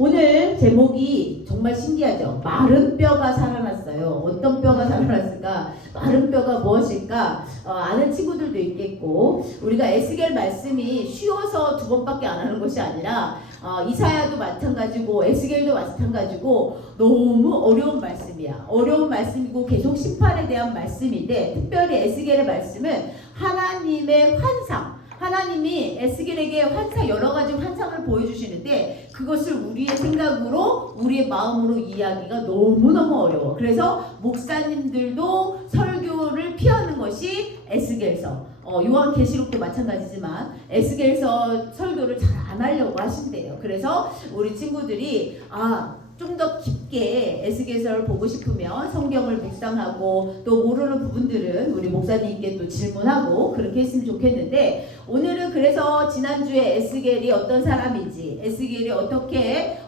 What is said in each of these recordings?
오늘 제목이 정말 신기하죠. 마른 뼈가 살아났어요. 어떤 뼈가 살아났을까? 마른 뼈가 무엇일까? 아는 친구들도 있겠고, 우리가 에스겔 말씀이 쉬워서 두 번밖에 안 하는 것이 아니라 이사야도 마찬가지고 에스겔도 마찬가지고 너무 어려운 말씀이야. 어려운 말씀이고 계속 심판에 대한 말씀인데, 특별히 에스겔의 말씀은 하나님의 환상, 하나님이 에스겔에게 여러 가지 환상을 보여주시는데 그것을 우리의 생각으로, 우리의 마음으로 이해하기가 너무너무 어려워. 그래서 목사님들도 설교를 피하는 것이 에스겔서, 요한계시록도 마찬가지지만 에스겔서 설교를 잘 안 하려고 하신대요. 그래서 우리 친구들이 좀 더 깊게 에스겔서를 보고 싶으면 성경을 묵상하고, 또 모르는 부분들은 우리 목사님께 또 질문하고 그렇게 했으면 좋겠는데, 오늘은 그래서 지난주에 에스겔이 어떤 사람인지, 에스겔이 어떻게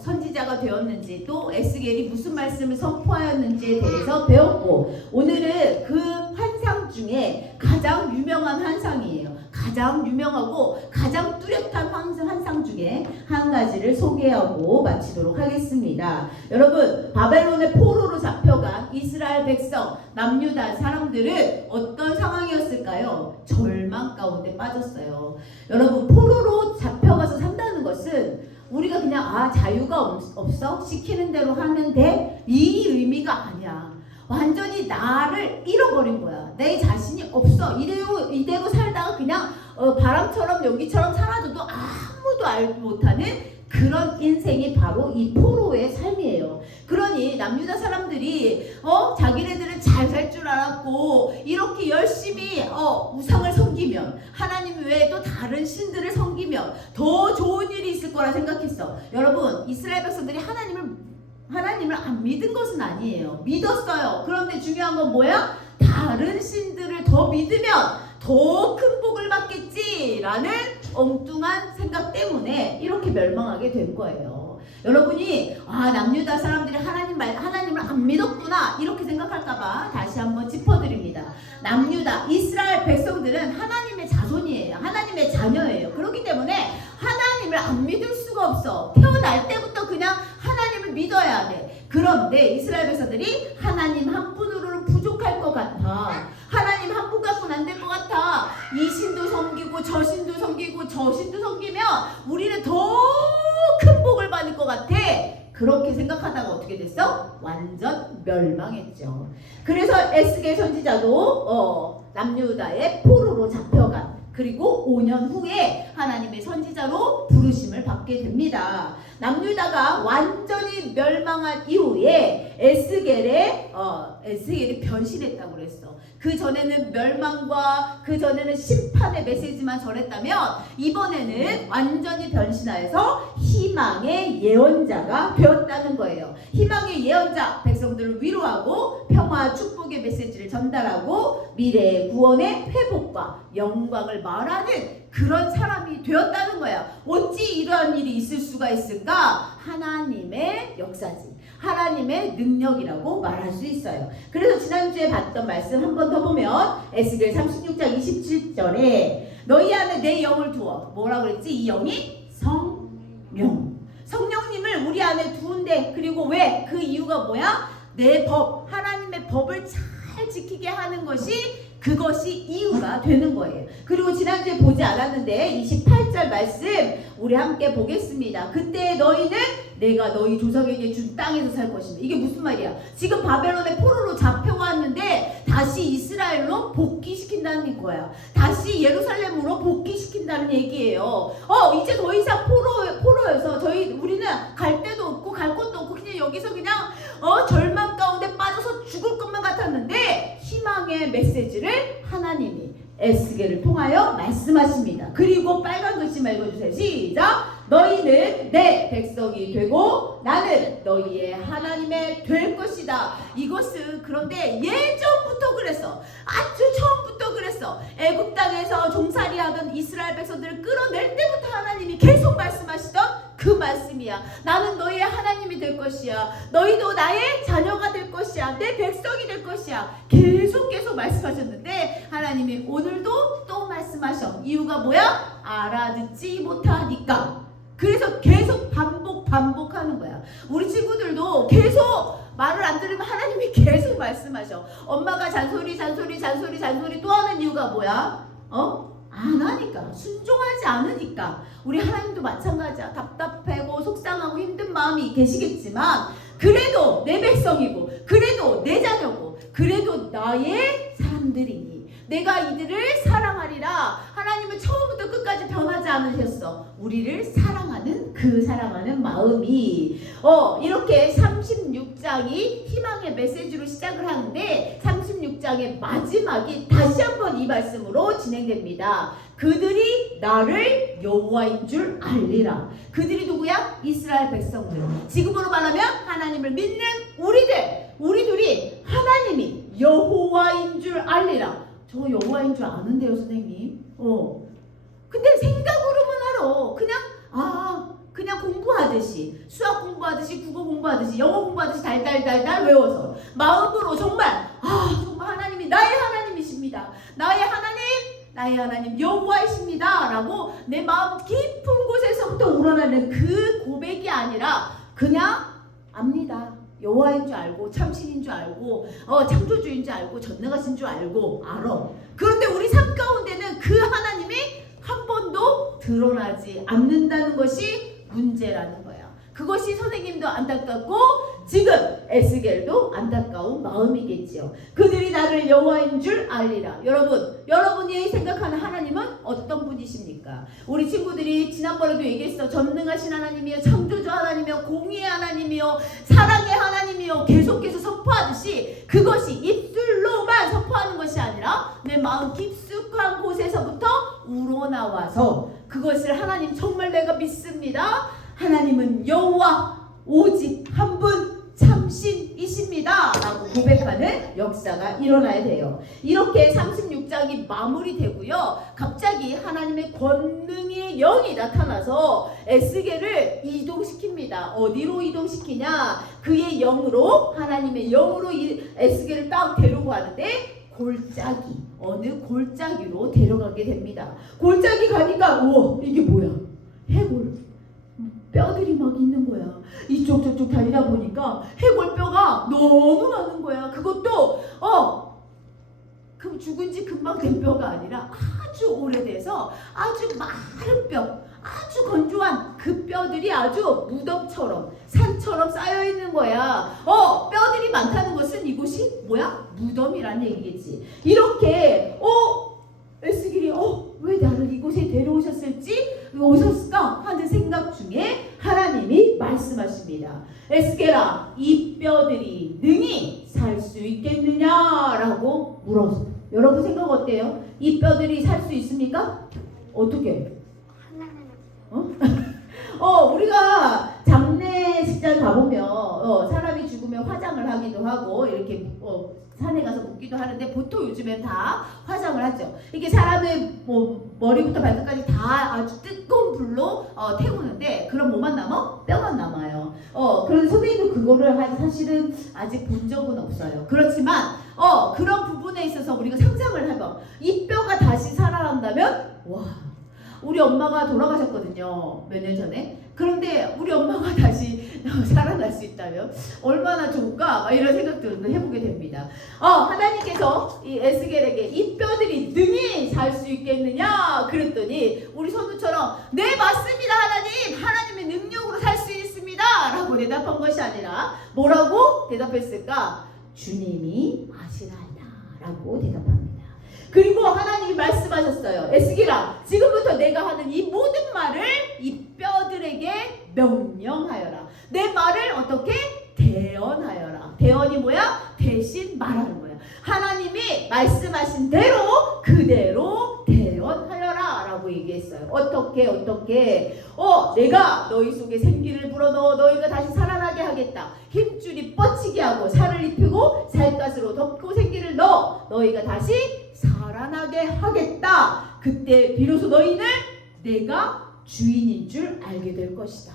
선지자가 되었는지, 또 에스겔이 무슨 말씀을 선포하였는지에 대해서 배웠고, 오늘은 그 환상 중에 가장 유명한 환상이에요. 가장 유명하고 가장 뚜렷한 환상 중에 한 가지를 소개하고 마치도록 하겠습니다. 여러분, 바벨론의 포로로 잡혀간 이스라엘 백성, 남유다 사람들은 어떤 상황이었을까요? 절망 가운데 빠졌어요. 여러분, 포로로 잡혀가서 산다는 것은 우리가 그냥 자유가 없어? 시키는 대로 하면 돼? 이 의미가 아니야. 완전히 나를 잃어버린 거야. 내 자신이 없어. 이대로 살다가 그냥 바람처럼 연기처럼 사라져도 아무도 알지 못하는 그런 인생이 바로 이 포로의 삶이에요. 그러니 남유다 사람들이 자기네들은 잘 살 줄 알았고, 이렇게 열심히 우상을 섬기면, 하나님 외에 또 다른 신들을 섬기면 더 좋은 일이 있을 거라 생각했어. 여러분, 이스라엘 백성들이 하나님을 안 믿은 것은 아니에요. 믿었어요. 그런데 중요한 건 뭐야? 다른 신들을 더 믿으면 더 큰 복을 받겠지라는 엉뚱한 생각 때문에 이렇게 멸망하게 된 거예요. 여러분이 남유다 사람들이 하나님을 안 믿었구나 이렇게 생각할까봐 다시 한번 짚어드립니다. 남유다 이스라엘 백성들은 하나님의 자손이에요. 하나님의 자녀예요. 그렇기 때문에 하나님을 안 믿을 수가 없어. 태어날 때부터 그냥 하나님을 믿어야 돼. 그런데 이스라엘 백성들이 하나님 한 분으로는 부족할 것 같아. 하나님 한 분 갖고는 안 될 것 같아. 이 신도 섬기고 저 신도 섬기고 저 신도 섬기면 우리는 더 큰 복을 받을 것 같아. 그렇게 생각하다가 어떻게 됐어? 완전 멸망했죠. 그래서 에스겔 선지자도 남유다의 포로로 잡혀간, 그리고 5년 후에 하나님의 선지자로 부르심을 받게 됩니다. 남유다가 완전히 멸망한 이후에 에스겔이 변신했다고 그랬어. 그 전에는 멸망과 그 전에는 심판의 메시지만 전했다면, 이번에는 완전히 변신하여서 희망의 예언자가 되었다는 거예요. 희망의 예언자, 백성들을 위로하고 평화 축복의 메시지를 전달하고 미래의 구원의 회복과 영광을 말하는 그런 사람이 되었다는 거야. 어찌 이러한 일이 있을 수가 있을까? 하나님의 역사지, 하나님의 능력이라고 말할 수 있어요. 그래서 지난주에 봤던 말씀 한 번 더 보면 에스겔 36장 27절에 너희 안에 내 영을 두어, 뭐라고 그랬지? 이 영이 성령님을 우리 안에 두은데, 그리고 왜? 그 이유가 뭐야? 내 법, 하나님의 법을 잘 지키게 하는 것이, 그것이 이유가 되는 거예요. 그리고 지난주에 보지 않았는데 28절 말씀 우리 함께 보겠습니다. 그때 너희는 내가 너희 조상에게 준 땅에서 살 것입니다. 이게 무슨 말이야? 지금 바벨론의 포로로 잡혀왔는데 다시 이스라엘로 복귀시킨다는 거야. 다시 예루살렘으로 복귀시킨다는 얘기예요. 이제 더 이상 포로여서 우리는 갈 데도 없고 갈 곳도 없고 그냥 여기서 그냥 절망 가운데 빠져서 죽을 것만 같았는데, 희망의 메시지를 하나님이 에스겔을 통하여 말씀하십니다. 그리고 빨간 글씨 읽어주세요. 시작! 너희는 내 백성이 되고 나는 너희의 하나님이 될 것이다. 이것은 그런데 예전부터 그랬어. 아주 처음부터 그랬어. 애굽 땅에서 종살이하던 이스라엘 백성들을 끌어낼 때부터 하나님이 계속 말씀하시던 그 말씀이야. 나는 너희의 하나님이 될 것이야. 너희도 나의 자녀가 될 것이야. 내 백성이 될 것이야. 계속 말씀하셨는데, 하나님이 오늘도 또 말씀하셔. 이유가 뭐야? 알아듣지 못하니까. 그래서 계속 반복하는 거야. 우리 친구들도 계속 말을 안 들으면 하나님이 계속 말씀하셔. 엄마가 잔소리 또 하는 이유가 뭐야? 안 하니까, 순종하지 않으니까. 우리 하나님도 마찬가지야. 답답하고 속상하고 힘든 마음이 계시겠지만 그래도 내 백성이고, 그래도 내 자녀고, 그래도 나의 사람들이니 내가 이들을 사랑하리라. 하나님은 처음부터 끝까지 변하지 않으셨어. 우리를 사랑하는 그 사랑하는 마음이 이렇게 36장이 희망의 메시지로 시작을 하는데 36장의 마지막이 다시 한번 이 말씀으로 진행됩니다. 그들이 나를 여호와인 줄 알리라. 그들이 누구야? 이스라엘 백성들. 지금으로 말하면 하나님을 믿는 우리들이 하나님이 여호와인 줄 알리라. 저 여호와인 줄 아는데요, 선생님. 근데 생각으로만 알아. 그냥 공부하듯이, 수학 공부하듯이, 국어 공부하듯이, 영어 공부하듯이 달달달달 외워서 마음으로 정말 하나님이 나의 하나님이십니다. 나의 하나님 여호와이십니다 라고 내 마음 깊은 곳에서부터 우러나는 그 고백이 아니라 그냥 압니다. 여호와인 줄 알고, 참신인 줄 알고, 창조주인 줄 알고, 전능하신 줄 알고 알아. 그런데 우리 삶 가운데는 그 하나님이 한 번도 드러나지 않는다는 것이 문제라는 거야. 그것이 선생님도 안타깝고 지금 에스겔도 안타까운 마음이겠지요. 그들이 나를 여호와인 줄 알리라. 여러분이 생각하는 하나님은 어떤 분이십니까? 우리 친구들이 지난번에도 얘기했어. 전능하신 하나님이요, 창조주 하나님이요, 공의의 하나님이요, 사랑의 하나님이요, 계속해서 선포하듯이 그것이 입술로만 선포하는 것이 아니라 내 마음 깊숙한 곳에서부터 우러나와서 그것을 하나님 정말 내가 믿습니다. 하나님은 여호와 오직 한 분 참신이십니다 라고 고백하는 역사가 일어나야 돼요. 이렇게 36장이 마무리되고요. 갑자기 하나님의 권능의 영이 나타나서 에스겔을 이동시킵니다. 어디로 이동시키냐? 그의 영으로, 하나님의 영으로 에스겔을 딱 데리고 가는데 어느 골짜기로 데려가게 됩니다. 골짜기 가니까 우와, 이게 뭐야? 해골 뼈들이 막 있는 거야. 이쪽 저쪽 다니다 보니까 해골뼈가 너무 많은 거야. 그것도 그 죽은 지 금방 된 뼈가 아니라 아주 오래돼서 아주 마른 뼈, 아주 건조한 그 뼈들이 아주 무덤처럼, 산처럼 쌓여 있는 거야. 뼈들이 많다는 것은 이곳이 뭐야? 무덤이라는 얘기겠지. 이렇게 에스겔이 왜 나를 이곳에 데려오셨을까 하는 생각 중에 하나님이 말씀하십니다. 에스겔아, 이 뼈들이 능히 살 수 있겠느냐라고 물었어요. 여러분 생각 어때요? 이 뼈들이 살 수 있습니까? 어떻게? 우리가 장례식장 가보면 사람이 죽으면 화장을 하기도 하고 이렇게 산에 가서 묻기도 하는데 보통 요즘엔 다 화장을 하죠. 이게 사람의 머리부터 발끝까지 다 아주 뜨거운 불로 태우는데 그럼 뭐만 남아? 뼈만 남아요. 그런데 선생님도 그거를 사실은 아직 본 적은 없어요. 그렇지만 그런 부분에 있어서 우리가 상상을 해봐. 이 뼈가 다시 살아난다면 우리 엄마가 돌아가셨거든요. 몇 년 전에. 그런데 우리 엄마가 다시 살아날 수 있다면 얼마나 좋을까? 이런 생각들도 해보게 됩니다. 하나님께서 이 에스겔에게 이 뼈들이 능히 살 수 있겠느냐? 그랬더니 우리 선우처럼 네 맞습니다 하나님. 하나님의 능력으로 살 수 있습니다 라고 대답한 것이 아니라 뭐라고 대답했을까? 주님이 아시나이다 라고 대답합니다. 그리고 하나님이 말씀하셨어요. 에스겔아, 지금부터 내가 하는 이 모든 말을 이 뼈들에게 명령하여라. 내 말을 어떻게? 대언하여라. 대언이 뭐야? 대신 말하는 거야. 하나님이 말씀하신 대로 그대로 대언하여라 라고 얘기했어요. 어떻게? 내가 너희 속에 생기를 불어넣어 너희가 다시 살아나게 하겠다. 힘줄이 뻗치게 하고 살을 입히고 살갗으로 덮고 생기를 넣어 너희가 다시 살아나게 하겠다. 그때 비로소 너희는 내가 주인인 줄 알게 될 것이다.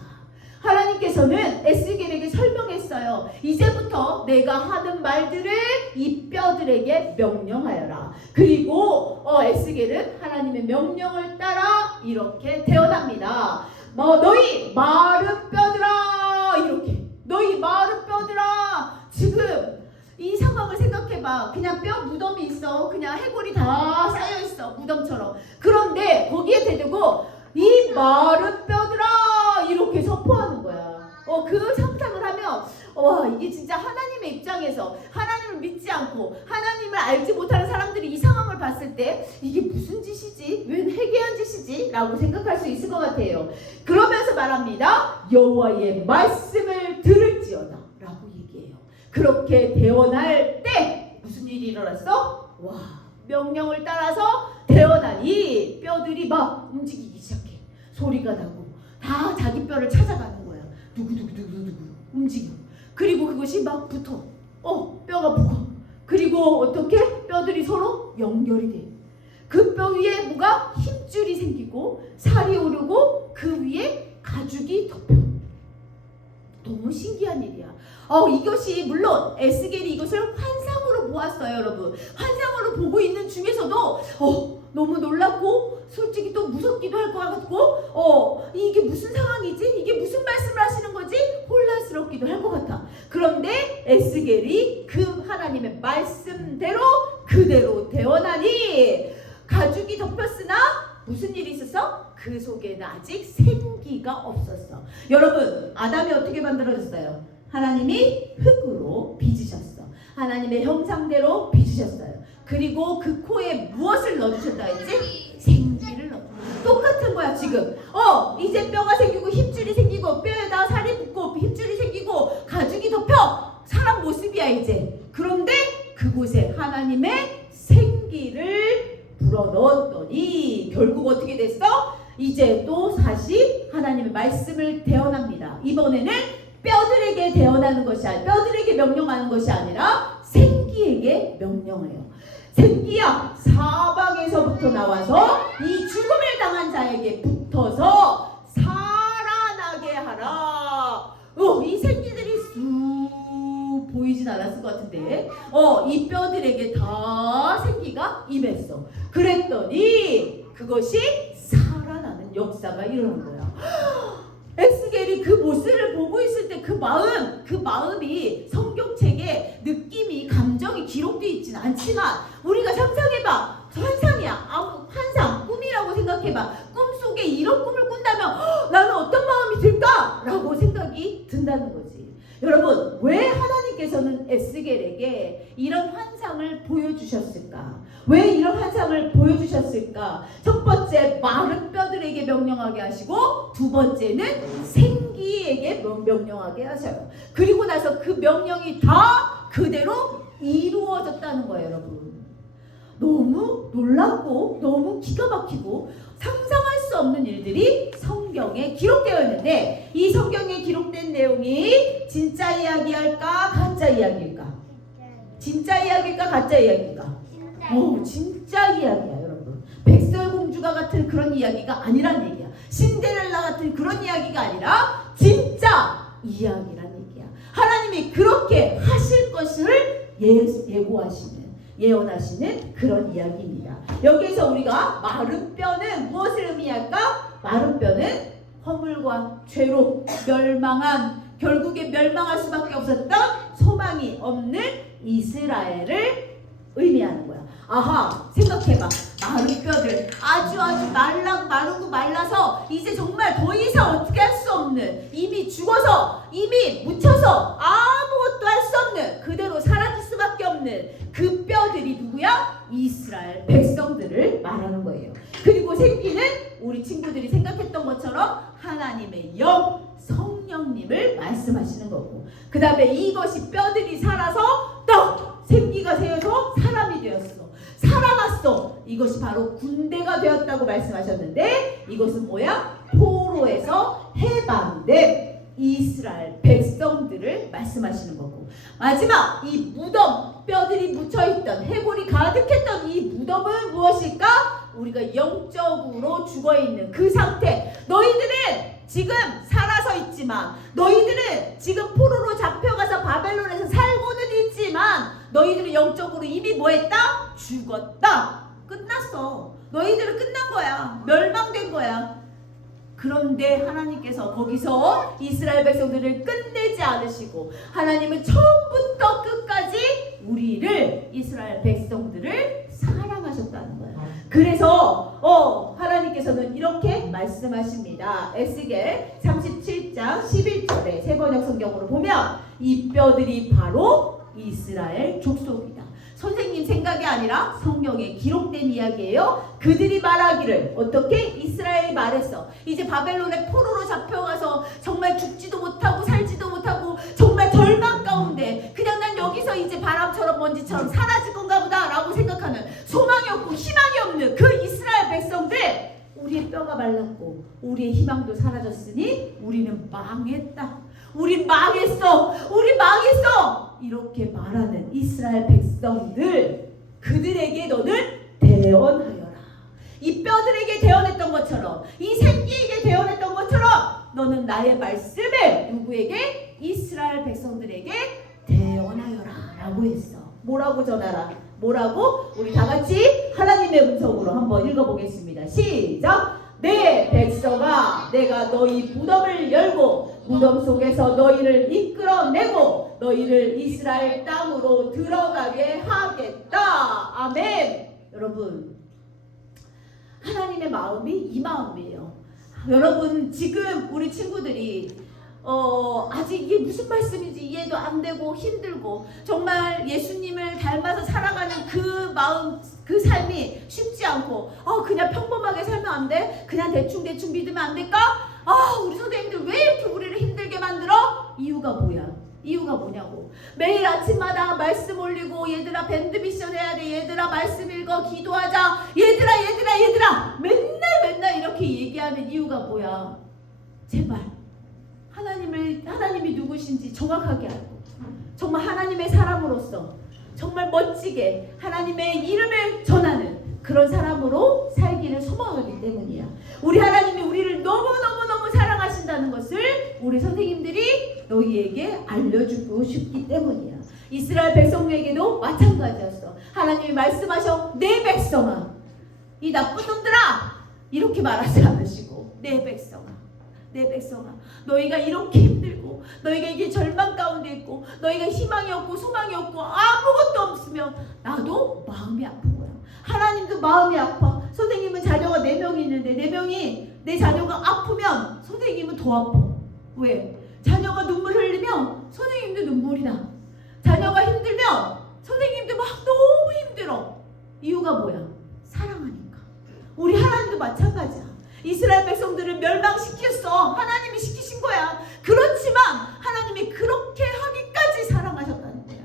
하나님께서는 에스겔에게 설명했어요. 이제부터 내가 하는 말들을 이 뼈들에게 명령하여라. 그리고 에스겔은 하나님의 명령을 따라 이렇게 태어납니다. 너희 마른 뼈들아 이렇게 너희 마른 뼈들아 지금 이 상황을 생각해봐. 그냥 뼈 무덤이 있어. 그냥 해골이 다 쌓여있어 무덤처럼. 그런데 거기에 대두고 이 마른 뼈들아 이렇게 선포하는 거야. 그 상상을 하면 와 이게 진짜 하나님의 입장에서 하나님을 믿지 않고 하나님을 알지 못하는 사람들이 이 상황을 봤을 때 이게 무슨 짓이지? 웬 회개한 짓이지? 라고 생각할 수 있을 것 같아요. 그러면서 말합니다. 여호와의 말씀을 들을지어다 라고 얘기해요. 그렇게 대언할 때 무슨 일이 일어났어? 와 명령을 따라서 대언하니 뼈들이 막 움직이기 시작해. 소리가 나고 다 자기 뼈를 찾아가는 거야. 누구 움직여. 그리고 그것이 막 붙어. 뼈가 붙어. 그리고 어떻게? 뼈들이 서로 연결이 돼. 그 뼈 위에 뭐가? 힘줄이 생기고 살이 오르고 그 위에 가죽이 덮여. 너무 신기한 일이야. 이것이 물론 에스겔이 이것을 환상으로 보았어요, 여러분. 환상으로 보고 있는 중에서도 너무 놀랍고 솔직히 또 무섭기도 할 것 같고 이게 무슨 상황이지? 이게 무슨 말씀을 하시는 거지? 혼란스럽기도 할 것 같아. 그런데 에스겔이 그 하나님의 말씀대로 그대로 대언하니 가죽이 덮였으나 무슨 일이 있었어? 그 속에는 아직 생기가 없었어. 여러분 아담이 어떻게 만들어졌어요? 하나님이 흙으로 빚으셨어. 하나님의 형상대로 빚으셨어요. 그리고 그 코에 무엇을 넣어주셨다 했지? 생기를 넣어. 똑같은 거야 지금. 이제 뼈가 생기고 힘줄이 생기고 뼈에다 살이 붙고 힘줄이 생기고 가죽이 덮여. 사람 모습이야 이제. 그런데 그곳에 하나님의 생기를 불어넣었더니 결국 어떻게 됐어? 이제 또 다시 하나님의 말씀을 대언합니다. 이번에는 뼈들에게 대언하는 것이 아니라 뼈들에게 명령하는 것이 아니라 생기에게 명령해요. 생기야 사방에서부터 나와서 이 죽음을 당한 자에게 붙어서 살아나게 하라. 이 생기들이 쑥 보이진 않았을 것 같은데 이 뼈들에게 다 생기가 임했어. 그랬더니 그것이 살아나는 역사가 일어난 거야. 에스겔이 그 모습을 보고 있을 때 그 마음이 성경책에 느낌이 감정이 기록되어 있진 않지만 우리가 상상해봐. 환상이야. 환상 꿈이라고 생각해봐. 꿈속에 이런 꿈을 꾼다면 나는 어떤 마음이 들까? 라고 생각이 든다는 거지. 여러분 왜 하나님께서는 에스겔에게 이런 환상을 보여주셨을까? 왜 이런 환상을 보여주셨을까? 첫 번째 마른 뼈들에게 명령하게 하시고 두 번째는 생기에게 명령하게 하셔요. 그리고 나서 그 명령이 다 그대로 이루어졌다는 거예요. 여러분 너무 놀랍고 너무 기가 막히고 상상할 수 없는 일들이 성경에 기록되어 있는데 이 성경에 기록된 내용이 진짜 이야기일까 가짜 이야기일까? 진짜 이야기일까 가짜 이야기일까? 진짜 이야기야 여러분. 백설공주가 같은 그런 이야기가 아니란 얘기야. 신데렐라 같은 그런 이야기가 아니라 진짜 이야기란 얘기야. 하나님이 그렇게 하실 것을 예언하시는 그런 이야기입니다. 여기에서 우리가 마른 뼈는 무엇을 의미할까? 마른 뼈는 허물과 죄로 멸망한 결국에 멸망할 수밖에 없었던 소망이 없는 이스라엘을 의미하는 거야. 아하 생각해봐. 마른 뼈들 아주 마르고 말라서 이제 정말 더 이상 어떻게 할 수 없는 이미 죽어서 이미 묻혀서 아무것도 할 수 없는 그대로 사라질 수밖에 없는 그 뼈들이 누구야? 이스라엘 백성들을 말하는 거예요. 그리고 생기는 우리 친구들이 생각했던 것처럼 하나님의 영 성령님을 말씀하시는 거고 그 다음에 이것이 뼈들이 살아서 또 생기가 새어서 사람이 되었어. 살아났어. 이것이 바로 군대가 되었다고 말씀하셨는데 이것은 뭐야? 포로에서 해방된 이스라엘 백성들을 말씀하시는 거고 마지막 이 무덤 뼈들이 묻혀있던 해골이 가득했던 이 무덤은 무엇일까? 우리가 영적으로 죽어있는 그 상태. 너희들은 지금 살아서 있지만 너희들은 지금 포로로 잡혀가서 바벨론에서 살고는 있지만 너희들은 영적으로 이미 뭐했다? 죽었다. 끝났어. 너희들은 끝난 거야. 멸망된 거야. 그런데 하나님께서 거기서 이스라엘 백성들을 끝내지 않으시고 하나님은 처음부터 끝까지 우리를 이스라엘 백성들을 사랑하셨다는 거예요. 그래서 하나님께서는 이렇게 말씀하십니다. 에스겔 37장 11절에 새번역 성경으로 보면 이 뼈들이 바로 이스라엘 족속이다. 선생님 생각이 아니라 성경에 기록된 이야기예요. 그들이 말하기를 어떻게? 이스라엘이 말했어. 이제 바벨론의 포로로 잡혀가서 정말 죽지도 못하고 살지도 못하고 정말 절망 가운데 그냥 난 여기서 이제 바람처럼 먼지처럼 사라질 건가 보다 라고 생각하는 소망이 없고 희망이 없는 그 이스라엘 백성들, 우리의 뼈가 말랐고 우리의 희망도 사라졌으니 우리는 망했다. 우리 망했어. 우리 망했어. 이렇게 말하는 이스라엘 백성들, 그들에게 너는 대언하여라. 이 뼈들에게 대언했던 것처럼, 이 생기에게 대언했던 것처럼 너는 나의 말씀을 누구에게? 이스라엘 백성들에게 대언하여라 라고 했어. 뭐라고 전하라? 뭐라고? 우리 다 같이 하나님의 음성으로 한번 읽어보겠습니다. 시작! 내 백성아, 내가 너희 무덤을 열고 무덤 속에서 너희를 이끌어내고 너희를 이스라엘 땅으로 들어가게 하겠다. 아멘. 여러분, 하나님의 마음이 이 마음이에요. 여러분, 지금 우리 친구들이 아직 이게 무슨 말씀인지 이해도 안 되고 힘들고 정말 예수님을 닮아서 살아가는 그 마음, 그 삶이 쉽지 않고 그냥 평범하게 살면 안 돼? 그냥 대충 믿으면 안 될까? 우리 선생님들 왜 이렇게 우리를 힘들게 만들어? 이유가 뭐야? 이유가 뭐냐고. 매일 아침마다 말씀 올리고 얘들아 밴드 미션 해야 돼. 얘들아 말씀 읽어. 기도하자. 얘들아 맨날 이렇게 얘기하는 이유가 뭐야? 제발 하나님이 누구신지 정확하게 알고 정말 하나님의 사람으로서 정말 멋지게 하나님의 이름을 전하는 그런 사람으로 살기를 소망하기 때문이야. 우리 하나님이 우리를 너무너무 사랑하신다는 것을 우리 선생님들이 너희에게 알려주고 싶기 때문이야. 이스라엘 백성에게도 마찬가지였어. 하나님이 말씀하셔. 내 백성아, 이 나쁜 놈들아, 이렇게 말하지 않으시고 내 백성아, 너희가 이렇게 힘들고 너희가 이게 절망 가운데 있고 너희가 희망이 없고 소망이 없고 아무것도 없으면 나도 마음이 아픈 거야. 하나님도 마음이 아파. 선생님은 자녀가 4명이 있는데 4명이 내 자녀가 아프면 선생님은 더 아파. 왜? 자녀가 눈물 흘리면 선생님도 눈물이 나. 자녀가 힘들면 선생님도 막 너무 힘들어. 이유가 뭐야? 사랑하니까. 우리 하나님도 마찬가지야. 이스라엘 백성들을 멸망시켰어. 하나님이 시키신 거야. 그렇지만 하나님이 그렇게 하기까지 사랑하셨다는 거야.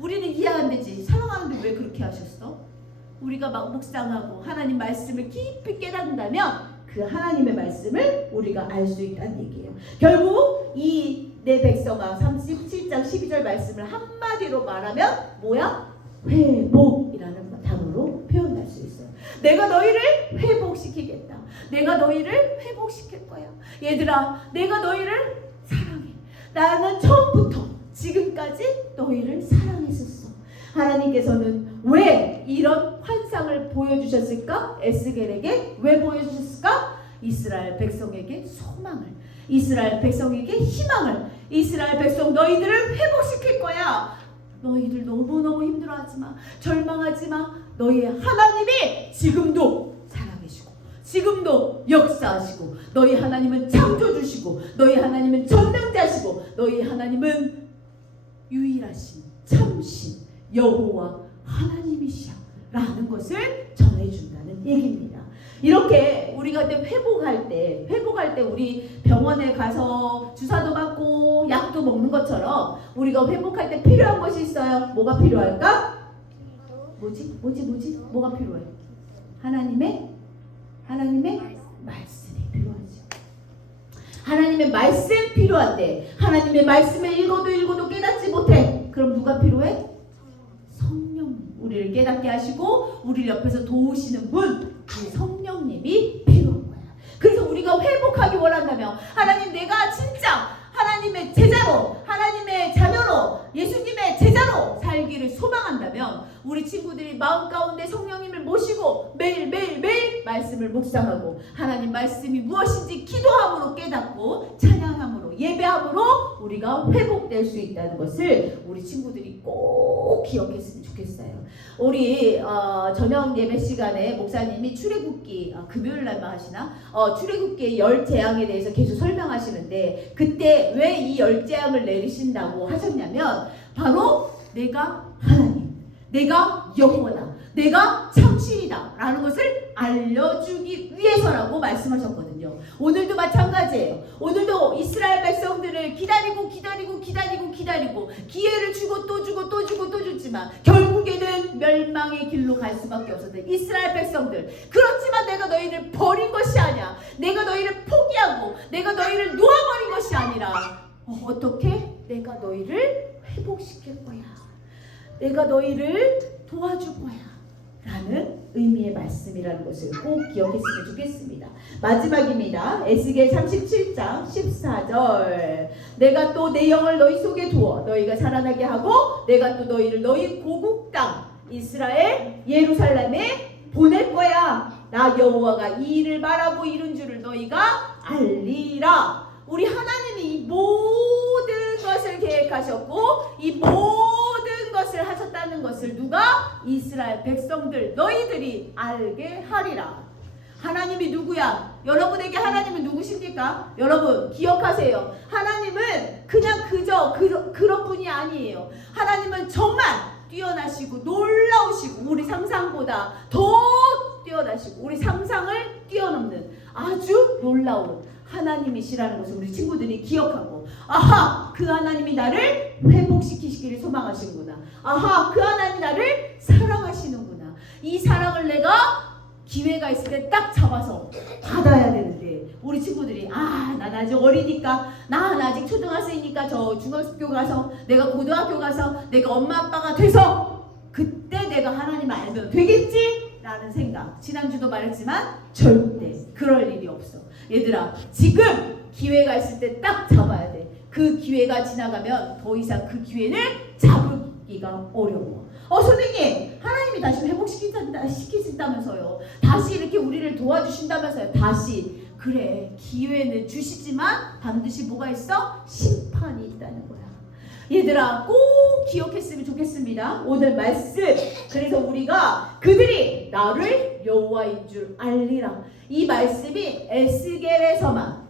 우리는 이해 안 되지. 사랑하는데 왜 그렇게 하셨어? 우리가 막 묵상하고 하나님 말씀을 깊이 깨닫는다면 그 하나님의 말씀을 우리가 알 수 있다는 얘기예요. 결국 이 내 백성아 37장 12절 말씀을 한마디로 말하면 뭐야? 회복이라는 단어로 표현할 수 있어요. 내가 너희를 회복시키겠다. 내가 너희를 회복시킬 거야. 얘들아, 내가 너희를 사랑해. 나는 처음부터 지금까지 너희를 사랑했었어. 하나님께서는 왜 이런 환상을 보여주셨을까? 에스겔에게 왜 보여주셨을까? 이스라엘 백성에게 소망을, 이스라엘 백성에게 희망을, 이스라엘 백성 너희들을 회복시킬 거야. 너희들 너무너무 힘들어하지 마. 절망하지 마. 너희의 하나님이 지금도 살아계시고 지금도 역사하시고 너희 하나님은 창조주시고 너희 하나님은 전능자시고 너희 하나님은 유일하신 참신 여호와 하나님이시야 라는 것을 전해준다는 얘기입니다. 이렇게 우리가 회복할 때 우리 병원에 가서 주사도 맞고 약도 먹는 것처럼 우리가 회복할 때 필요한 것이 있어요. 뭐가 필요할까? 뭐지? 뭐가 필요해? 하나님의 말씀이 필요하죠. 하나님의 말씀 필요한데 하나님의 말씀을 읽어도 깨닫지 못해. 그럼 누가 필요해? 성령. 우리를 깨닫게 하시고 우리를 옆에서 도우시는 분, 그 성령님이 필요한 거야. 그래서 우리가 회복하기 원한다면 하나님, 내가 진짜 하나님의 제자로, 하나님의 자녀로, 예수님의 제자로 살 살기를 소망한다면 우리 친구들이 마음 가운데 성령님을 모시고 매일 말씀을 묵상하고 하나님 말씀이 무엇인지 기도함으로 깨닫고 찬양함으로 예배함으로 우리가 회복될 수 있다는 것을 우리 친구들이 꼭 기억했으면 좋겠어요. 우리 저녁 예배 시간에 목사님이 출애굽기 금요일 날만 하시나 출애굽기의 10재앙에 대해서 계속 설명하시는데 그때 왜 이 10재앙을 내리신다고 하셨냐면 바로 내가 하나님, 내가 여호와다, 내가 참신이다 라는 것을 알려주기 위해서라고 말씀하셨거든요. 오늘도 마찬가지예요. 오늘도 이스라엘 백성들을 기다리고 기회를 주고 또 주지만 결국에는 멸망의 길로 갈 수밖에 없었던 이스라엘 백성들. 그렇지만 내가 너희를 버린 것이 아니야. 내가 너희를 포기하고 내가 너희를 놓아버린 것이 아니라 어떻게? 내가 너희를 회복시킬 거야. 내가 너희를 도와줄 거야 라는 의미의 말씀이라는 것을 꼭 기억했으면 좋겠습니다. 마지막입니다. 에스겔 37장 14절. 내가 또 내 영을 너희 속에 두어 너희가 살아나게 하고 내가 또 너희를 너희 고국 땅 이스라엘 예루살렘에 보낼 거야. 나 여호와가 이 일을 말하고 이룬 줄을 너희가 알리라. 우리 하나님이 이 모든 것을 계획하셨고 이 모든 것을 하셨다는 것을 누가? 이스라엘 백성들 너희들이 알게 하리라. 하나님이 누구야? 여러분에게 하나님은 누구십니까? 여러분 기억하세요. 하나님은 그냥 그런 분이 아니에요. 하나님은 정말 뛰어나시고 놀라우시고 우리 상상보다 더 뛰어나시고 우리 상상을 뛰어넘는 아주 놀라운 하나님이시라는 것을 우리 친구들이 기억하고 아하 그 하나님이 나를 회복시키시기를 소망하시는구나. 아하 그 하나님이 나를 사랑하시는구나. 이 사랑을 내가 기회가 있을 때 딱 잡아서 받아야 되는데 우리 친구들이 난 아직 어리니까 난 아직 초등학생이니까 저 중학교 가서 내가 고등학교 가서 내가 엄마 아빠가 돼서 그때 내가 하나님을 알면 되겠지? 라는 생각. 지난주도 말했지만 절대 그럴 일이 없어. 얘들아 지금 기회가 있을 때 딱 잡아야 돼. 그 기회가 지나가면 더 이상 그 기회를 잡기가 어려워. 선생님 하나님이 다시 회복시키신다면서요. 다시 이렇게 우리를 도와주신다면서요. 다시 그래 기회는 주시지만 반드시 뭐가 있어? 심판이 있다는 거야. 얘들아 꼭 기억했으면 좋겠습니다. 오늘 말씀. 그래서 우리가 그들이 나를 여호와인 줄 알리라. 이 말씀이 에스겔서에서만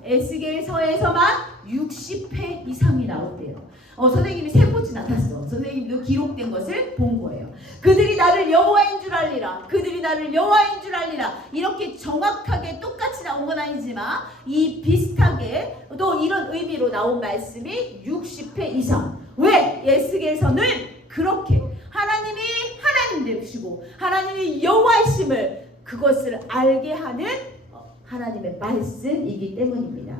60회 이상이 나온대요. 선생님이 세포지 나탔어. 선생님도 기록된 것을 본 거예요. 그들이 나를 여호와인 줄 알리라. 그들이 나를 여호와인 줄 알리라. 이렇게 정확하게 똑같이 나온 건 아니지만 이 비슷하게 또 이런 의미로 나온 말씀이 60회 이상. 왜? 에스겔서는 그렇게 하나님이 하나님 되시고 하나님이 여호와이심을 그것을 알게 하는 하나님의 말씀이기 때문입니다.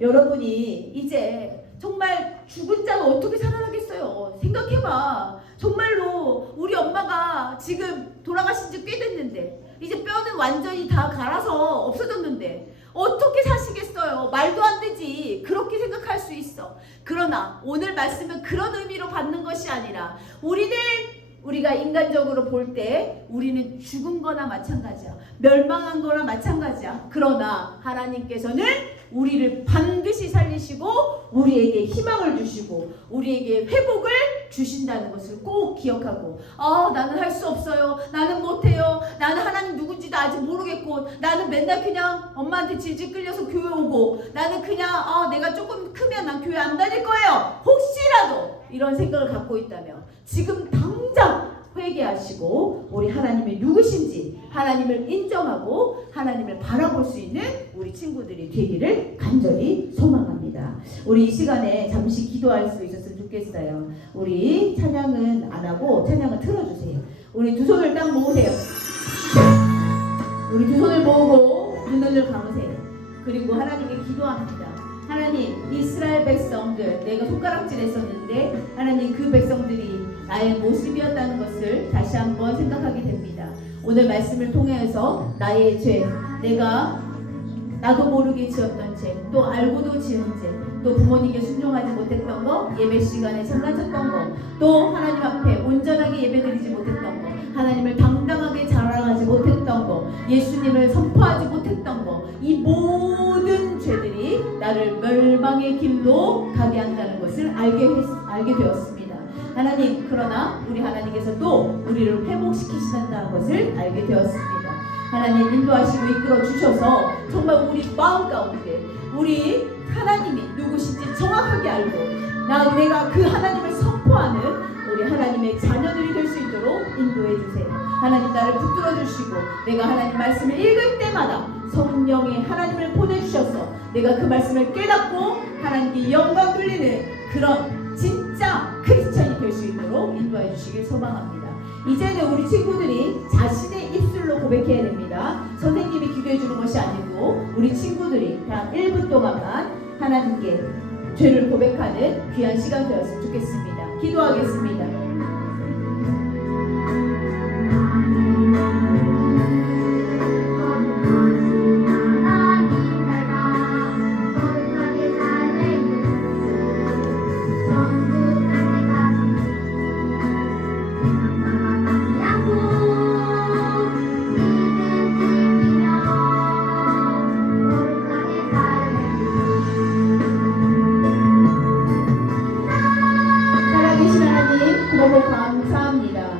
여러분이 이제 정말 죽은 자가 어떻게 살아나겠어요? 생각해봐. 정말로 우리 엄마가 지금 돌아가신 지 꽤 됐는데 이제 뼈는 완전히 다 갈아서 없어졌는데 어떻게 사시겠어요? 말도 안 되지. 그렇게 생각할 수 있어. 그러나 오늘 말씀은 그런 의미로 받는 것이 아니라 우리가 인간적으로 볼 때 우리는 죽은 거나 마찬가지야. 멸망한 거나 마찬가지야. 그러나 하나님께서는 우리를 반드시 살리시고 우리에게 희망을 주시고 우리에게 회복을 주신다는 것을 꼭 기억하고 나는 할 수 없어요. 나는 못해요. 나는 하나님 누군지도 아직 모르겠고 나는 맨날 그냥 엄마한테 질질 끌려서 교회 오고 나는 그냥 내가 조금 크면 난 교회 안 다닐 거예요. 혹시라도 이런 생각을 갖고 있다면 지금 당장 회개하시고 우리 하나님이 누구신지 하나님을 인정하고 하나님을 바라볼 수 있는 우리 친구들이 되기를 간절히 소망합니다. 우리 이 시간에 잠시 기도할 수 있었으면 좋겠어요. 우리 찬양은 안 하고 찬양은 틀어주세요. 우리 두 손을 딱 모으세요. 우리 두 손을 모으고 눈을 감으세요. 그리고 하나님께 기도합니다. 하나님 이스라엘 백성들 내가 손가락질했었는데 하나님 그 백성들이 나의 모습이었다는 것을 다시 한번 생각하게 됩니다. 오늘 말씀을 통해서 나의 죄, 나도 모르게 지었던 죄, 또 알고도 지은 죄, 또 부모님께 순종하지 못했던 거, 예배 시간에 장난쳤던 거, 또 하나님 앞에 온전하게 예배드리지 못했던 거, 하나님을 당당하게 자랑하지 못했던 거, 예수님을 선포하지 못했던 거, 이 모든 죄들이 나를 멸망의 길로 가게 한다는 것을 알게 되었습니다. 하나님, 그러나 우리 하나님께서 또 우리를 회복시키신다는 것을 알게 되었습니다. 하나님 인도하시고 이끌어 주셔서 정말 우리 마음 가운데 우리 하나님이 누구신지 정확하게 알고 내가 그 하나님을 선포하는 우리 하나님의 자녀들이 될 수 있도록 인도해 주세요. 하나님 나를 붙들어 주시고 내가 하나님 말씀을 읽을 때마다 성령의 하나님을 보내주셔서 내가 그 말씀을 깨닫고 하나님께 영광 돌리는 그런 진짜 크리스찬이 될 수 있도록 인도해 주시길 소망합니다. 이제는 우리 친구들이 자신의 입술로 고백해야 됩니다. 선생님이 기도해 주는 것이 아니고 우리 친구들이 단 1분 동안만 하나님께 죄를 고백하는 귀한 시간 되었으면 좋겠습니다. 기도하겠습니다. 너무 감사합니다.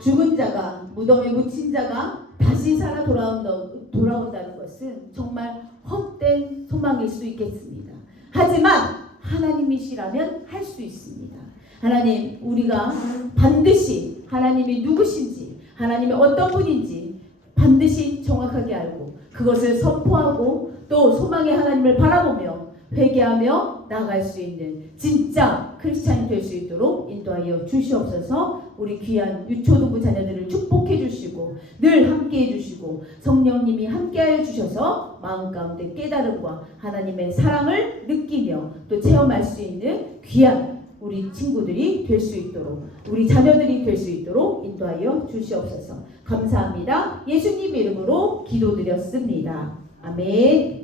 죽은 자가, 무덤에 묻힌 자가 다시 살아 돌아온다는 것은 정말 헛된 소망일 수 있겠습니다. 하지만 하나님이시라면 할 수 있습니다. 하나님, 우리가 반드시 하나님이 누구신지, 하나님이 어떤 분인지 반드시 정확하게 알고 그것을 선포하고 또 소망의 하나님을 바라보며 회개하며 나아갈 수 있는 진짜 크리스찬이 될 수 있도록 인도하여 주시옵소서. 우리 귀한 유초등부 자녀들을 축복해 주시고 늘 함께 해주시고 성령님이 함께하여 주셔서 마음 가운데 깨달음과 하나님의 사랑을 느끼며 또 체험할 수 있는 귀한 우리 친구들이 될 수 있도록 우리 자녀들이 될 수 있도록 인도하여 주시옵소서. 감사합니다. 예수님 이름으로 기도드렸습니다. 아멘.